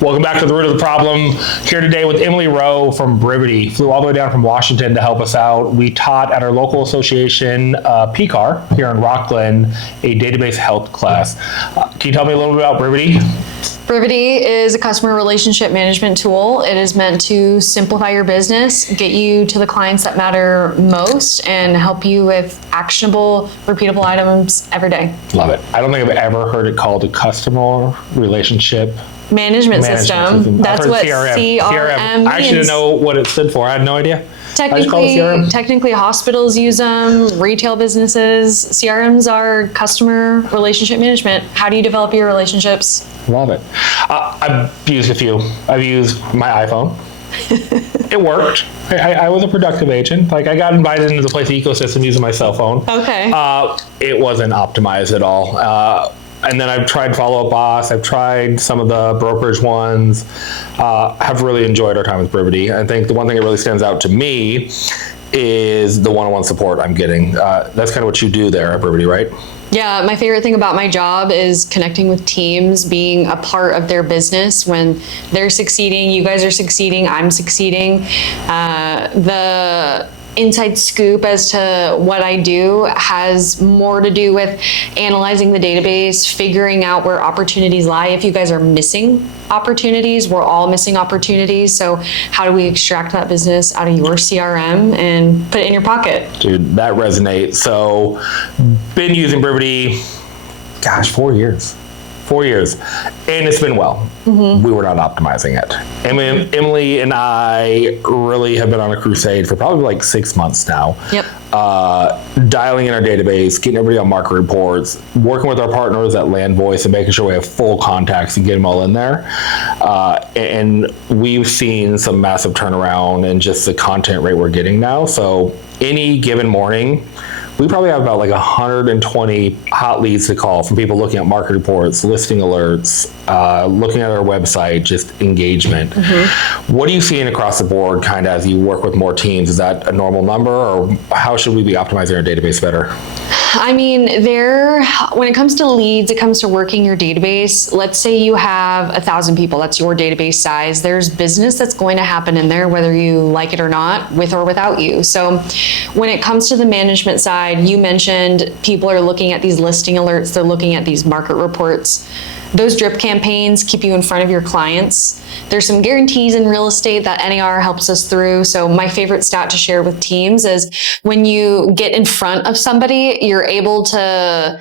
Welcome back to The Root of the Problem. Here today with Emily Rowe from Brivity. Flew all the way down from Washington to help us out. We taught at our local association, PCAR, here in Rockland, a database health class. Can you tell me a little bit about Brivity? Brivity is a customer relationship management tool. It is meant to simplify your business, get you to the clients that matter most, and help you with actionable, repeatable items every day. Love it. I don't think I've ever heard it called a customer relationship management system. That's what CRM means. I actually didn't know what it stood for. I had no idea. Technically, hospitals use them, retail businesses. CRMs are customer relationship management. How do you develop your relationships? Love it. I've used a few. I've used my iPhone. It worked. I was a productive agent. Like, I got invited into the place ecosystem using my cell phone. Okay. It wasn't optimized at all. And then I've tried Follow Up Boss. I've tried some of the brokerage ones. Have really enjoyed our time with Brivity. I think the one thing that really stands out to me is the one-on-one support I'm getting. That's kind of what you do there at Brivity, right? Yeah, my favorite thing about my job is connecting with teams, being a part of their business. When they're succeeding, you guys are succeeding, I'm succeeding. The inside scoop as to what I do has more to do with analyzing the database, figuring out where opportunities lie. If you guys are missing opportunities, we're all missing opportunities. So how do we extract that business out of your CRM and put it in your pocket? Dude, that resonates. So been using Brivity, 4 years. 4 years, and it's been well. Mm-hmm. We were not optimizing it. Emily and I really have been on a crusade for probably like 6 months now. Yep. Dialing in our database, getting everybody on market reports, working with our partners at Land Voice and making sure we have full contacts and get them all in there. And we've seen some massive turnaround in just the content rate we're getting now. So any given morning, we probably have about like 120 hot leads to call from people looking at market reports, listing alerts, looking at our website, just engagement. Mm-hmm. What are you seeing across the board kind of as you work with more teams? Is that a normal number, or how should we be optimizing our database better? I mean, when it comes to leads, it comes to working your database. Let's say you have 1,000 people, that's your database size. There's business that's going to happen in there, whether you like it or not, with or without you. So when it comes to the management side, you mentioned people are looking at these listing alerts, they're looking at these market reports. Those drip campaigns keep you in front of your clients. There's some guarantees in real estate that NAR helps us through. So my favorite stat to share with teams is when you get in front of somebody, you're able to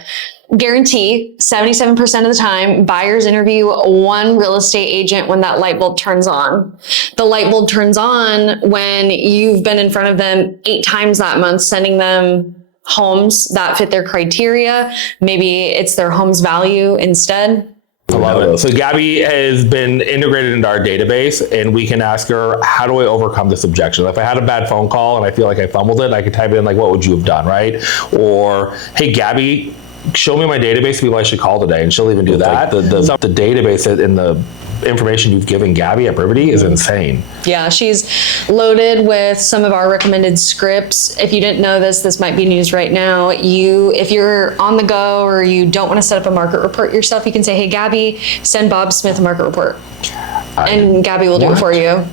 guarantee 77% of the time buyers interview one real estate agent when that light bulb turns on. The light bulb turns on when you've been in front of them 8 times that month, sending them homes that fit their criteria. Maybe it's their home's value instead. I love it. So Gabby has been integrated into our database, and we can ask her, how do I overcome this objection? If I had a bad phone call and I feel like I fumbled it, I could type in like, what would you have done, right? Or, hey, Gabby, show me my database of people I should call today, and she'll even do that. The database and the information you've given Gabby at Brivity is insane. Yeah, she's loaded with some of our recommended scripts. If you didn't know this might be news right now. If you're on the go or you don't want to set up a market report yourself, you can say, hey, Gabby, send Bob Smith a market report. And Gabby will do it for you.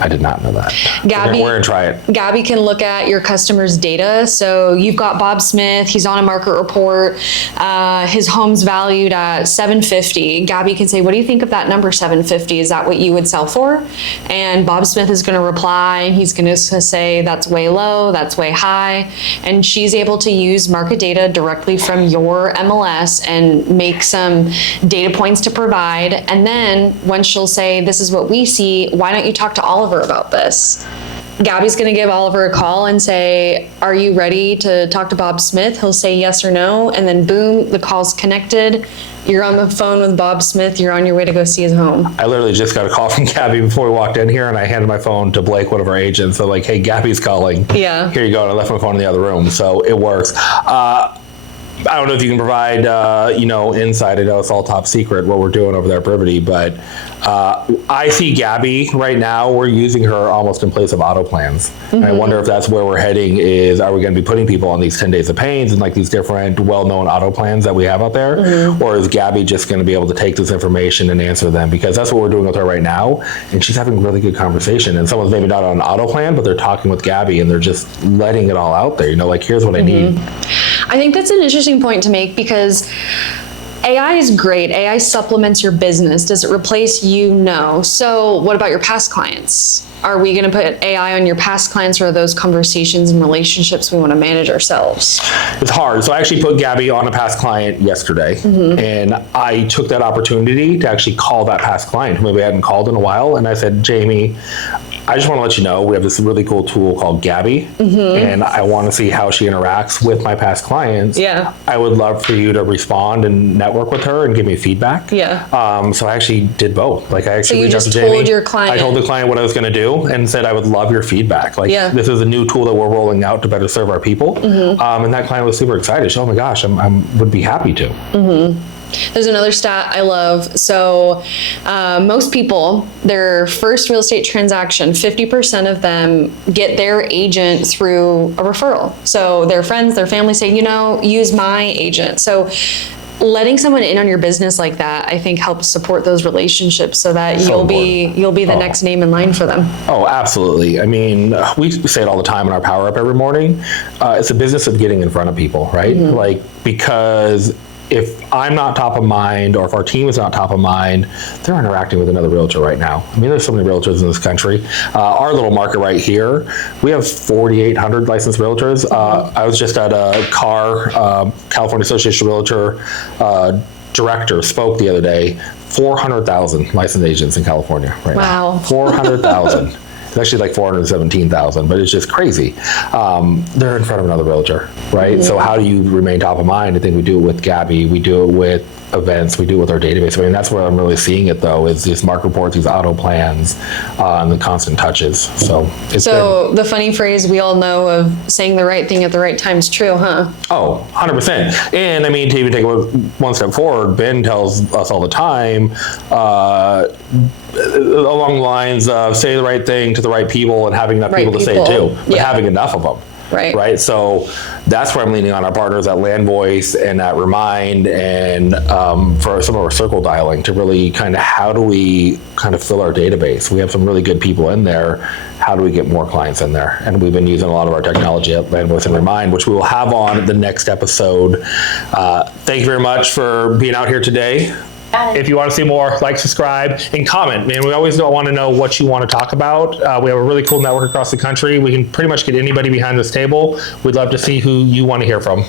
I did not know that. Gabby, we're gonna try it. Gabby can look at your customer's data. So you've got Bob Smith, he's on a market report. His home's valued at $750. Gabby can say, what do you think of that number, $750? Is that what you would sell for? And Bob Smith is gonna reply, and he's gonna say, that's way low, that's way high. And she's able to use market data directly from your MLS and make some data points to provide. And then when she'll say, this is what we see, why don't you talk to Oliver about this? Gabby's going to give Oliver a call and say, are you ready to talk to Bob Smith? He'll say yes or no. And then boom, the call's connected. You're on the phone with Bob Smith. You're on your way to go see his home. I literally just got a call from Gabby before we walked in here, and I handed my phone to Blake, one of our agents. So like, hey, Gabby's calling. Yeah. Here you go. And I left my phone in the other room. So it works. I don't know if you can provide, insight. I know it's all top secret what we're doing over there at Brivity, but I see Gabby right now, we're using her almost in place of auto plans. And I wonder if that's where we're heading is, are we going to be putting people on these 10 days of pains and like these different well-known auto plans that we have out there? Or is Gabby just going to be able to take this information and answer them? Because that's what we're doing with her right now. And she's having really good conversation. And someone's maybe not on an auto plan, but they're talking with Gabby and they're just letting it all out there. Like, here's what I need. I think that's an interesting point to make because AI is great. AI supplements your business. Does it replace you? No. So what about your past clients? Are we going to put AI on your past clients, or are those conversations and relationships we want to manage ourselves? It's hard. So I actually put Gabby on a past client yesterday, and I took that opportunity to actually call that past client who maybe I hadn't called in a while. And I said, Jamie, I just want to let you know we have this really cool tool called Gabby, and I want to see how she interacts with my past clients. Yeah. I would love for you to respond and network with her and give me feedback. Yeah. So I actually did both. Like, I actually you reached out just to Jamie. told your client. I told the client what I was going to do and said I would love your feedback. Like, this is a new tool that we're rolling out to better serve our people. And that client was super excited. She, oh my gosh, I would be happy to. There's another stat I love. So most people, their first real estate transaction, 50% of them get their agent through a referral. So their friends, their family say, use my agent. So letting someone in on your business like that, I think helps support those relationships so that you'll be the next name in line for them. Oh, absolutely. I mean, we say it all the time in our Power Up every morning. It's a business of getting in front of people, right? Like, because if I'm not top of mind, or if our team is not top of mind, they're interacting with another realtor right now. I mean, there's so many realtors in this country. Our little market right here, we have 4,800 licensed realtors. I was just at a California Association of Realtor director spoke the other day. 400,000 licensed agents in California right now. Wow. 400,000. It's actually like 417,000, but it's just crazy. They're in front of another realtor, right? So how do you remain top of mind? I think we do it with Gabby. We do it with events. We do it with our database. I mean, that's where I'm really seeing it, though, is these market reports, these auto plans, and the constant touches. So it's the funny phrase we all know of saying the right thing at the right time is true, huh? Oh, 100%. And I mean, to even take it one step forward, Ben tells us all the time, along the lines of say the right thing to the right people and having enough people to say it to, but having enough of them. Right. So that's where I'm leaning on our partners at Land Voice and at Remind and for some of our circle dialing to really kind of how do we kind of fill our database? We have some really good people in there. How do we get more clients in there? And we've been using a lot of our technology at Land Voice and Remind, which we will have on the next episode. Thank you very much for being out here today. If you want to see more, like, subscribe, and comment. Man, we always want to know what you want to talk about. We have a really cool network across the country. We can pretty much get anybody behind this table. We'd love to see who you want to hear from.